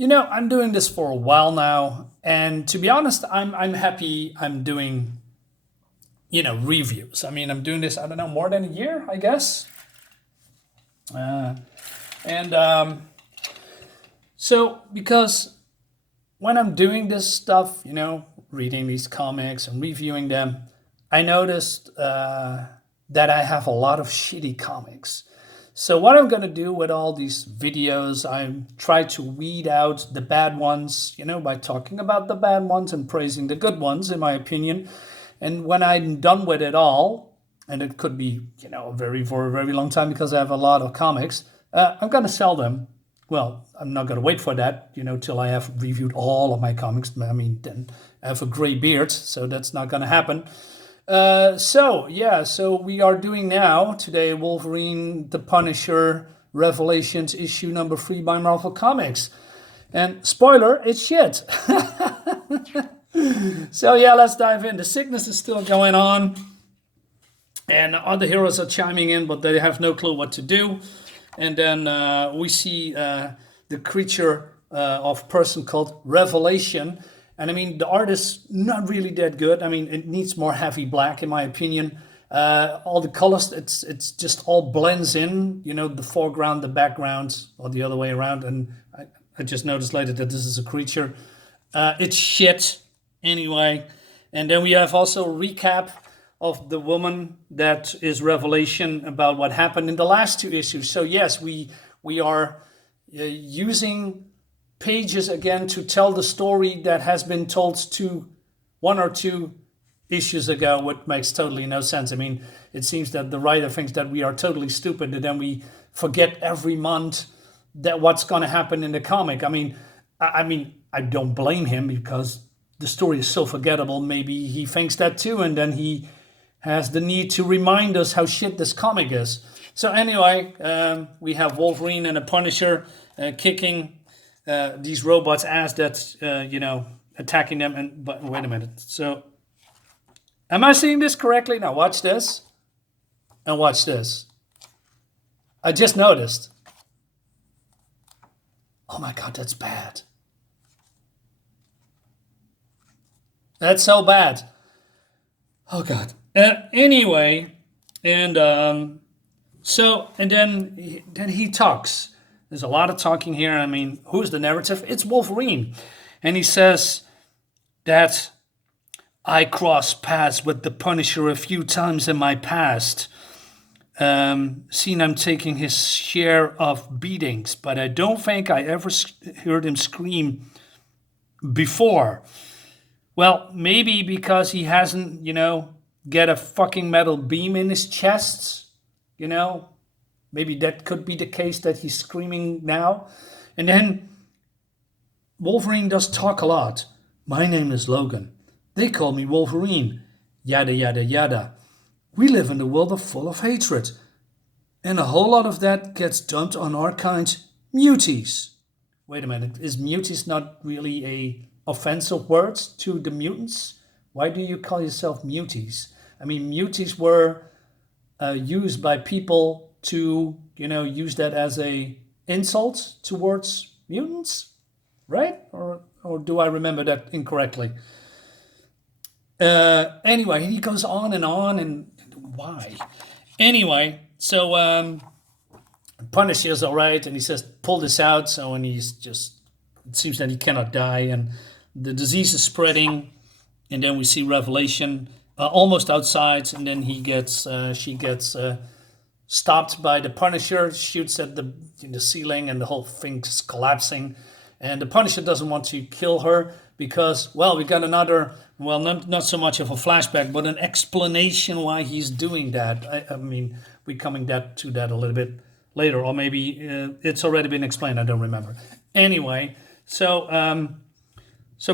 I'm doing this for a while now, and to be honest, I'm happy. I'm doing reviews. I mean, I'm doing this. I don't know, more than a year, I guess. Uh, and so because when I'm doing this stuff, reading these comics and reviewing them, I noticed that I have a lot of shitty comics. So what I'm gonna do with all these videos, I try to weed out the bad ones, by talking about the bad ones and praising the good ones, in my opinion. And when I'm done with it all, and it could be, for a very long time because I have a lot of comics, I'm gonna sell them. Well, I'm not gonna wait for that, till I have reviewed all of my comics. I mean, then I have a gray beard, so that's not gonna happen. So we are doing now today Wolverine the Punisher Revelations issue number 3 by Mar-vell Comics. And spoiler, it's shit. So yeah, let's dive in. The sickness is still going on, and other heroes are chiming in, but they have no clue what to do. And then we see the creature of person called Revelation. And I mean, the art is not really that good. I mean, it needs more heavy black, in my opinion. All the colors, it's just all blends in. The foreground, the background, or the other way around. And I just noticed later that this is a creature. It's shit, anyway. And then we have also a recap of the woman that is Revelation about what happened in the last 2 issues. So yes, we are using pages again to tell the story that has been told 1 or 2 issues ago, which makes totally no sense. I mean, it seems that the writer thinks that we are totally stupid, and then we forget every month that what's going to happen in the comic. I don't blame him because the story is so forgettable. Maybe he thinks that too, and then he has the need to remind us how shit this comic is. So anyway, we have Wolverine and a Punisher kicking these robots' ass that's, attacking them. But wait a minute. So, am I seeing this correctly? Now watch this. And watch this. I just noticed. Oh my God, that's bad. That's so bad. Oh God. Anyway, and then he talks. There's a lot of talking here. I mean, who's the narrative? It's Wolverine, and he says that I crossed paths with the Punisher a few times in my past. Seen him taking his share of beatings, but I don't think I ever heard him scream before. Well, maybe because he hasn't, get a fucking metal beam in his chest, Maybe that could be the case that he's screaming now. And then Wolverine does talk a lot. My name is Logan. They call me Wolverine. Yada, yada, yada. We live in a world full of hatred. And a whole lot of that gets dumped on our kind, muties. Wait a minute, is muties not really a offensive word to the mutants? Why do you call yourself muties? I mean, muties were used by people to, use that as a insult towards mutants, right? Or do I remember that incorrectly? Anyway, he goes on, and why? Anyway, so Punisher's all right, and he says, pull this out. So, and he's just, it seems that he cannot die, and the disease is spreading. And then we see Revelation almost outside, and then she gets stopped by the Punisher, shoots at the ceiling, and the whole thing's collapsing. And the Punisher doesn't want to kill her because, well, we got another, well, not so much of a flashback, but an explanation why he's doing that. I mean, we're coming to that a little bit later, or maybe it's already been explained. I don't remember. Anyway, so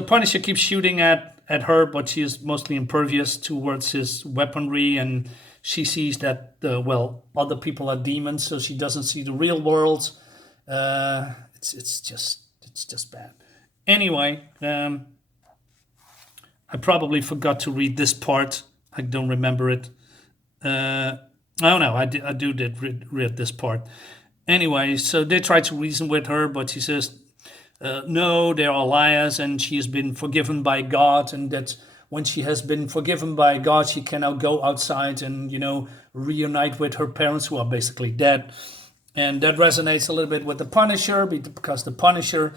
Punisher keeps shooting at her, but she is mostly impervious towards his weaponry, and she sees that other people are demons, so she doesn't see the real world. It's just bad. Anyway, I probably forgot to read this part. I don't remember it. Oh no, I did read this part. Anyway, so they try to reason with her, but she says, no, they are liars, and she has been forgiven by God, and that when she has been forgiven by God, she can now go outside and, reunite with her parents who are basically dead. And that resonates a little bit with the Punisher, because the Punisher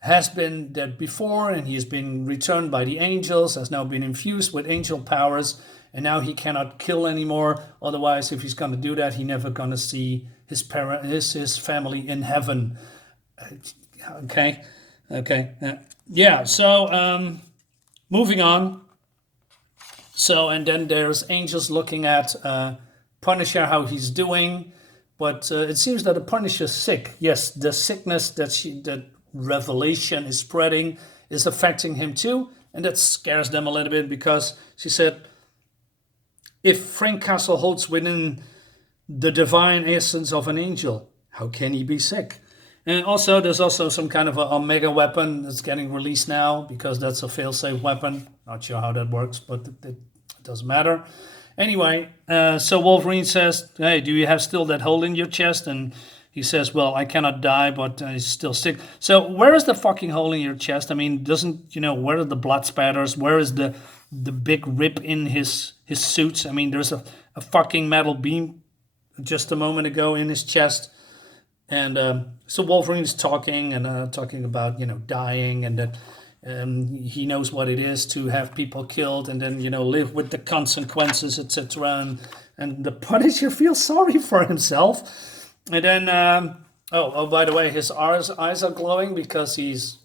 has been dead before, and he has been returned by the angels, has now been infused with angel powers, and now he cannot kill anymore. Otherwise, if he's going to do that, he's never going to see his family in heaven. Okay. Yeah. So moving on. So, and then there's angels looking at Punisher, how he's doing. But it seems that the Punisher's sick. Yes, the sickness that Revelation is spreading is affecting him too. And that scares them a little bit, because she said, if Frank Castle holds within the divine essence of an angel, how can he be sick? And also, there's also some kind of a mega weapon that's getting released now, because that's a failsafe weapon. Not sure how that works, but it doesn't matter. Anyway, so Wolverine says, hey, do you have still that hole in your chest? And he says, well, I cannot die, but I'm still sick. So where is the fucking hole in your chest? I mean, where are the blood spatters? Where is the big rip in his suits? I mean, there's a fucking metal beam just a moment ago in his chest. And so Wolverine is talking about, dying, and that he knows what it is to have people killed and then, live with the consequences, etc. And the Punisher feels sorry for himself. And then, by the way, his eyes are glowing because he's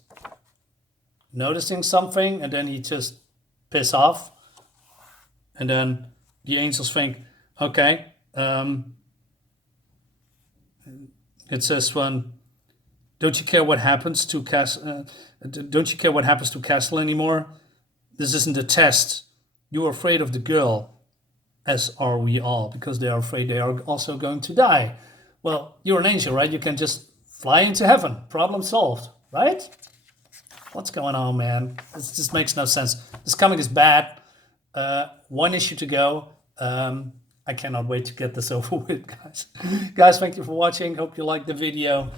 noticing something, and then he just piss off. And then the angels think, okay, it says, don't you care what happens to Castle? Don't you care what happens to Castle anymore? This isn't a test. You're afraid of the girl, as are we all, because they are afraid they are also going to die. Well, you're an angel, right? You can just fly into heaven. Problem solved, right? What's going on, man? This just makes no sense. This comic is bad. One issue to go. I cannot wait to get this over with, guys. Guys, thank you for watching. Hope you liked the video.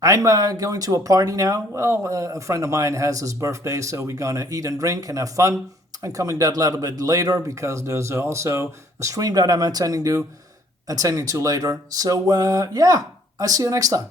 I'm going to a party now. Well, a friend of mine has his birthday, so we're going to eat and drink and have fun. I'm coming that a little bit later, because there's also a stream that I'm attending to later. So, yeah, I'll see you next time.